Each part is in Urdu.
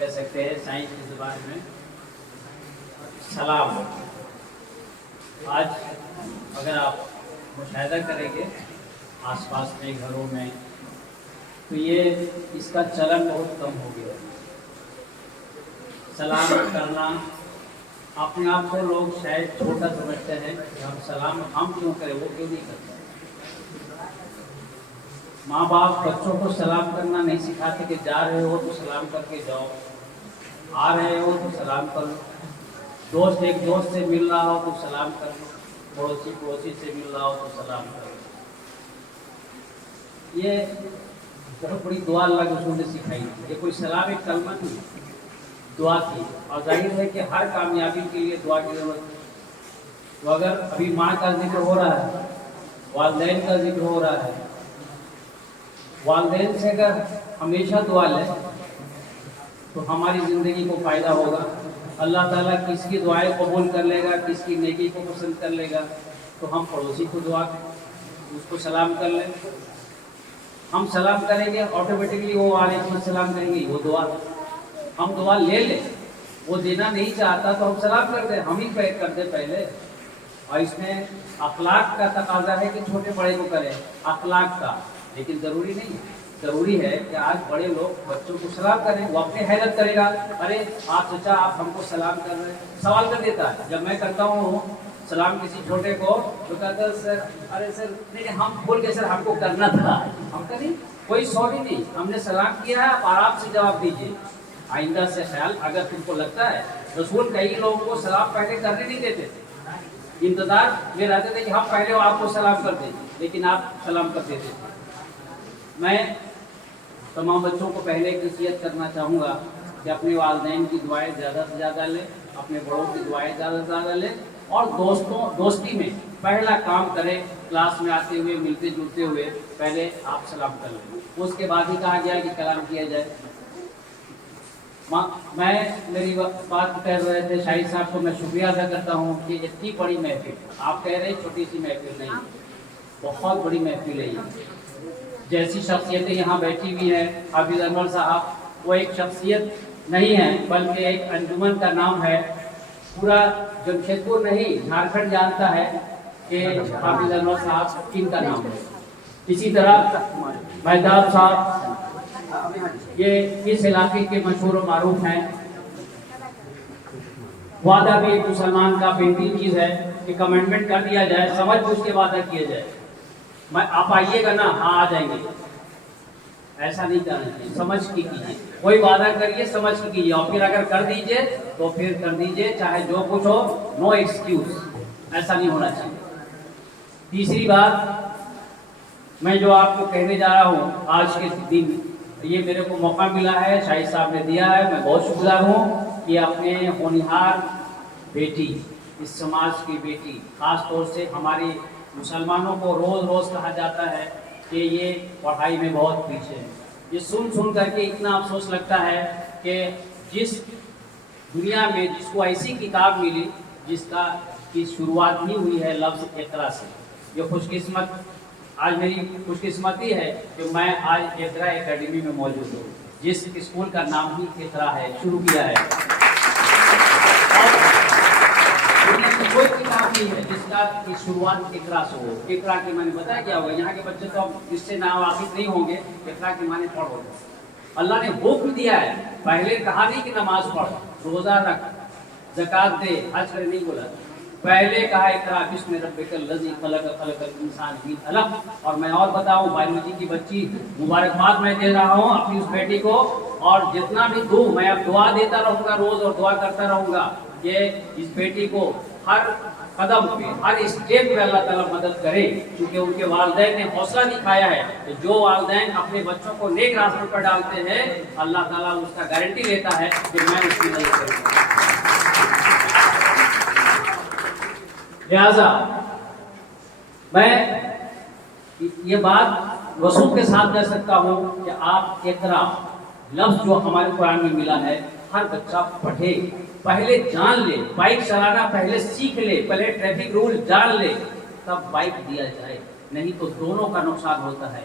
کہہ سکتے ہیں سائنس کی زبان میں سلام. آج اگر آپ مشاہدہ کریں گے آس پاس میں گھروں میں تو یہ اس کا چلن بہت کم ہو گیا. سلام کرنا اپنے آپ کو لوگ شاید چھوٹا سمجھتے ہیں کہ ہم سلام ہم کیوں کریں، وہ کیوں نہیں کرتے. ماں باپ بچوں کو سلام کرنا نہیں سکھاتے کہ جا رہے ہو تو سلام کر کے جاؤ، آ رہے ہو تو سلام کر لو، دوست ایک دوست سے مل رہا ہو تو سلام کر لو، پڑوسی سے مل رہا ہو تو سلام کر لو. یہ بہت بڑی دعا اللہ کے رسول نے سکھائی. یہ کوئی سلام ایک کلمہ نہیں، دعا تھی. اور ظاہر ہے کہ ہر کامیابی کے لیے دعا کی ضرورت ہے. تو اگر ابھی ماں کا ذکر ہو رہا ہے، والدین کا ذکر ہو رہا ہے، والدین سے اگر ہمیشہ دعا لیں تو ہماری زندگی کو فائدہ ہوگا. اللہ تعالیٰ کس کی دعائیں قبول کر لے گا، کس کی نیکی کو پسند کر لے گا. تو ہم پڑوسی کو دعا اس کو سلام کر لیں. ہم سلام کریں گے آٹومیٹکلی وہ وعلیکم السلام کہیں گے، وہ دعا ہم دعا لے لیں. وہ دینا نہیں چاہتا تو ہم سلام کر دیں، ہم ہی کر دیں پہلے. اور اس میں اخلاق کا تقاضا ہے کہ چھوٹے بڑے کو کریں، اخلاق کا. لیکن ضروری نہیں ہے، ضروری ہے کہ آج بڑے لوگ بچوں کو سلام کریں. وہ اپنی حیرت کرے گا، ارے آپ چچا آپ ہم کو سلام کر رہے ہیں. سوال کر دیتا ہے جب میں کرتا ہوں سلام کسی چھوٹے کو تو کہتا ہے سر ارے سر نہیں ہم بول کے سر ہم کو کرنا تھا. ہم کریں کوئی سوری نہیں، ہم نے سلام کیا ہے، آپ آرام سے جواب دیجیے. آئندہ سے خیال اگر تم کو لگتا ہے، رسول کئی لوگوں کو سلام پہلے کرنے نہیں دیتے تھے، انتظار میں رہتے تھے کہ ہم پہلے آپ کو سلام کر دیں، لیکن آپ سلام کر دیتے تھے. میں تمام بچوں کو پہلے ایک نصیحت کرنا چاہوں گا کہ اپنے والدین کی دعائیں زیادہ سے زیادہ لیں، اپنے بڑوں کی دعائیں زیادہ سے زیادہ لیں. اور دوستی میں پہلا کام کریں، کلاس میں آتے ہوئے ملتے جلتے ہوئے پہلے آپ سلام کر لیں. اس کے بعد ہی کہا گیا کہ کلام کیا جائے. میں میری بات کہہ رہے تھے شاہد صاحب کو میں شکریہ ادا کرتا ہوں کہ اتنی بڑی محفل، آپ کہہ رہے ہیں چھوٹی سی محفل نہیں، بہت بڑی محفل ہے. جیسی شخصیتیں یہاں بیٹھی ہوئی ہیں، حافظ انور صاحب وہ ایک شخصیت نہیں ہے بلکہ ایک انجمن کا نام ہے. پورا جمشید پور نہیں جھارکھنڈ جانتا ہے کہ حافظ انور صاحب کن کا نام ہے. اسی طرح مہتاب صاحب یہ اس علاقے کے مشہور و معروف ہیں. وعدہ بھی ایک مسلمان کا بہترین چیز ہے کہ کمٹمنٹ کر دیا جائے، سمجھ بوجھ کے وعدہ کیا جائے. آپ آئیے گا نا، ہاں آ جائیں گے، ایسا نہیں کرنا چاہیے. سمجھ کے کیجیے، کوئی وعدہ کریے سمجھ کے کیجیے، اور پھر اگر کر دیجیے تو پھر کر دیجیے، چاہے جو کچھ ہو. نو ایکسکیوز، ایسا نہیں ہونا چاہیے. تیسری بات میں جو آپ کو کہنے جا رہا ہوں آج کے دن، یہ میرے کو موقع ملا ہے، شاہد صاحب نے دیا ہے، میں بہت شکر گزار ہوں کہ اپنے ہونہار بیٹی، اس سماج کی بیٹی، خاص طور سے ہماری مسلمانوں کو روز روز کہا جاتا ہے کہ یہ پڑھائی میں بہت پیچھے ہے. یہ سن کر کے اتنا افسوس لگتا ہے کہ جس دنیا میں جس کو ایسی کتاب ملی جس کا کی شروعات ہی ہوئی ہے لفظ اقرا سے. یہ خوش قسمت، آج میری خوش قسمتی ہے کہ میں آج اقرا اکیڈمی میں موجود ہوں، جس اسکول کا نام ہی اقرا ہے، شروع کیا ہے. کوئی کتاب نہیں ہے جس کا کی شروعات اقرا سے ہو. اقرا کے معنی بتایا کیا ہوگا؟ یہاں کے بچے تو اب اس سے ناواقف نہیں ہوں گے. اقرا کے معنی پڑھو. اللہ نے حکم دیا ہے، پہلے کہا نہیں کہ نماز پڑھ، روزہ رکھ، زکات دے، حج کرے نہیں بولا. پہلے کہا اقرا بسم ربک الذی خلق، خلق الانسان من علق. اور میں اور بتاؤں، بایولوجی کی بچی مبارکباد میں دے رہا ہوں اپنی اس بیٹی کو. اور جتنا بھی دوں میں اب دعا دیتا رہوں گا روز، اور دعا کرتا رہوں گا کہ اس بیٹی کو ہر قدم پہ، ہر اسٹیپ پہ اللہ تعالیٰ مدد کرے. کیونکہ ان کے والدین نے حوصلہ دکھایا ہے کہ جو والدین اپنے بچوں کو نیک راستے پر ڈالتے ہیں اللہ تعالیٰ اس کا گارنٹی لیتا ہے کہ میں اس کی مدد کروں گا. لہذا میں یہ بات وثوق کے ساتھ کہہ سکتا ہوں کہ آپ اقرا لفظ جو ہمارے قرآن میں ملا ہے ہر بچہ پڑھے، پہلے جان لے. بائک چلانا پہلے سیکھ لے، پہلے ٹریفک رول جان لے، تب بائک دیا جائے. نہیں تو دونوں کا نقصان ہوتا ہے.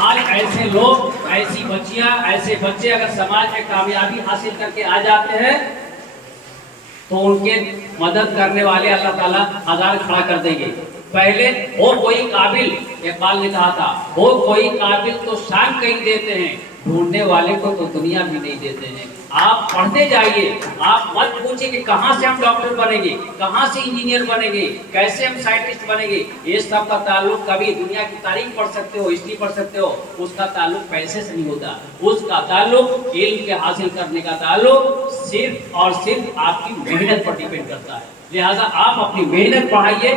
آج ایسے لوگ، ایسی بچیاں، ایسے بچے اگر سماج میں کامیابی حاصل کر کے آ جاتے ہیں تو ان کے مدد کرنے والے اللہ تعالیٰ ہزار کھڑا کر دیں گے. پہلے ہو کوئی قابل، اقبال نے کہا تھا، ہو کوئی قابل تو شان کہیں دیتے ہیں، ڈھونڈنے والے کو تو دنیا بھی نہیں دیتے ہیں. آپ پڑھتے جائیے، آپ مت پوچھیں کہ کہاں سے ہم ڈاکٹر بنیں گے، کہاں سے انجینئر بنیں گے، کیسے ہم سائنٹسٹ بنیں گے. یہ سب کا تعلق، کبھی دنیا کی تاریخ پڑھ سکتے ہو، ہسٹری پڑھ سکتے ہو، اس کا تعلق پیسے سے نہیں ہوتا. اس کا تعلق، علم کے حاصل کرنے کا تعلق صرف اور صرف آپ کی محنت پر ڈیپینڈ کرتا ہے. لہٰذا آپ اپنی محنت پڑھائیے.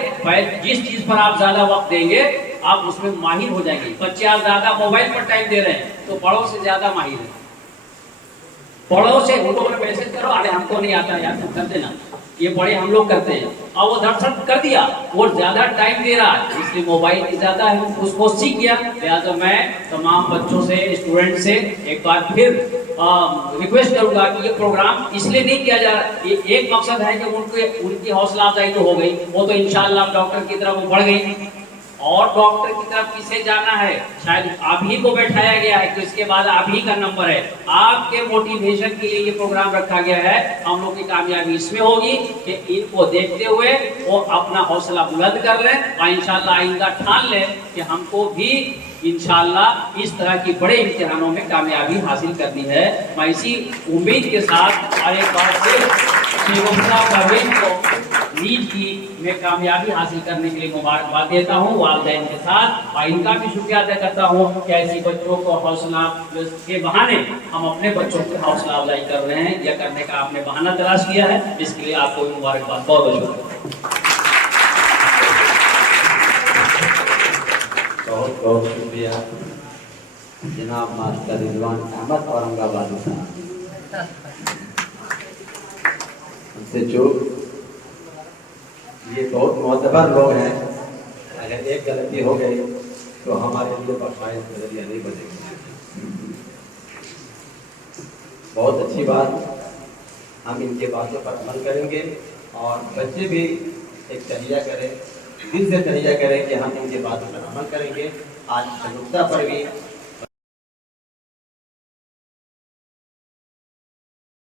جس چیز پر آپ زیادہ وقت دیں گے آپ اس میں ماہر ہو جائیں گے. بچے آپ زیادہ موبائل پر ٹائم دے رہے ہیں تو بڑوں سے زیادہ ماہر ہیں. بڑوں سے ان کو میسج کرو، ارے ہم کو نہیں آتا یار تم کر دینا، یہ بڑے ہم لوگ کرتے ہیں. اور وہ دھڑ کر دیا، وہ زیادہ ٹائم دے رہا ہے، اس لیے موبائل کی زیادہ ہے، اس کو سیکھ گیا. لہٰذا میں تمام بچوں سے، اسٹوڈنٹ سے ایک بار پھر ریکویسٹ کروں گا کہ یہ پروگرام اس لیے نہیں کیا جا رہا. ایک مقصد ہے کہ ان کی حوصلہ افزائی تو ہو گئی، وہ تو انشاءاللہ ڈاکٹر کی طرف وہ بڑھ گئی. اور ڈاکٹر کی طرف کسے جانا ہے؟ شاید آپ ہی کو بیٹھایا گیا ہے کہ اس کے بعد آپ ہی کا نمبر ہے. آپ کے موٹیویشن کے لیے یہ پروگرام رکھا گیا ہے. ہم لوگ کی کامیابی اس میں ہوگی کہ ان کو دیکھتے ہوئے وہ اپنا حوصلہ بلند کر لیں اور انشاءاللہ آئندہ ٹھان لیں کہ ہم کو بھی انشاءاللہ اس طرح کی بڑے امتحانوں میں کامیابی حاصل کرنی ہے. میں اسی امید کے ساتھ اور ایک بار پھر کو نیٹ کی میں کامیابی حاصل کرنے کے لیے مبارکباد دیتا ہوں والدین کے ساتھ، اور ان کا بھی شکریہ ادا کرتا ہوں کہ ایسی بچوں کو حوصلہ کے بہانے ہم اپنے بچوں کی حوصلہ افزائی کر رہے ہیں. یہ کرنے کا آپ نے بہانہ تلاش کیا ہے، اس کے لیے آپ کو مبارکباد. بہت بہت شکریہ. بہت بہت شکریہ جناب ماسٹر رضوان احمد اورنگ آبادی صاحب. ان سے جو یہ بہت معتبر لوگ ہیں، اگر ایک غلطی ہو گئی تو ہمارے لیے بخشائش کا ذریعہ نہیں بنے گی. بہت اچھی بات، ہم ان کے باتوں پر عمل کریں گے اور بچے بھی ایک تہیہ کریں، دل سے تہیہ کریں کہ ہم ان کے باتوں پر عمل کریں گے. آج نقطہ پر بھی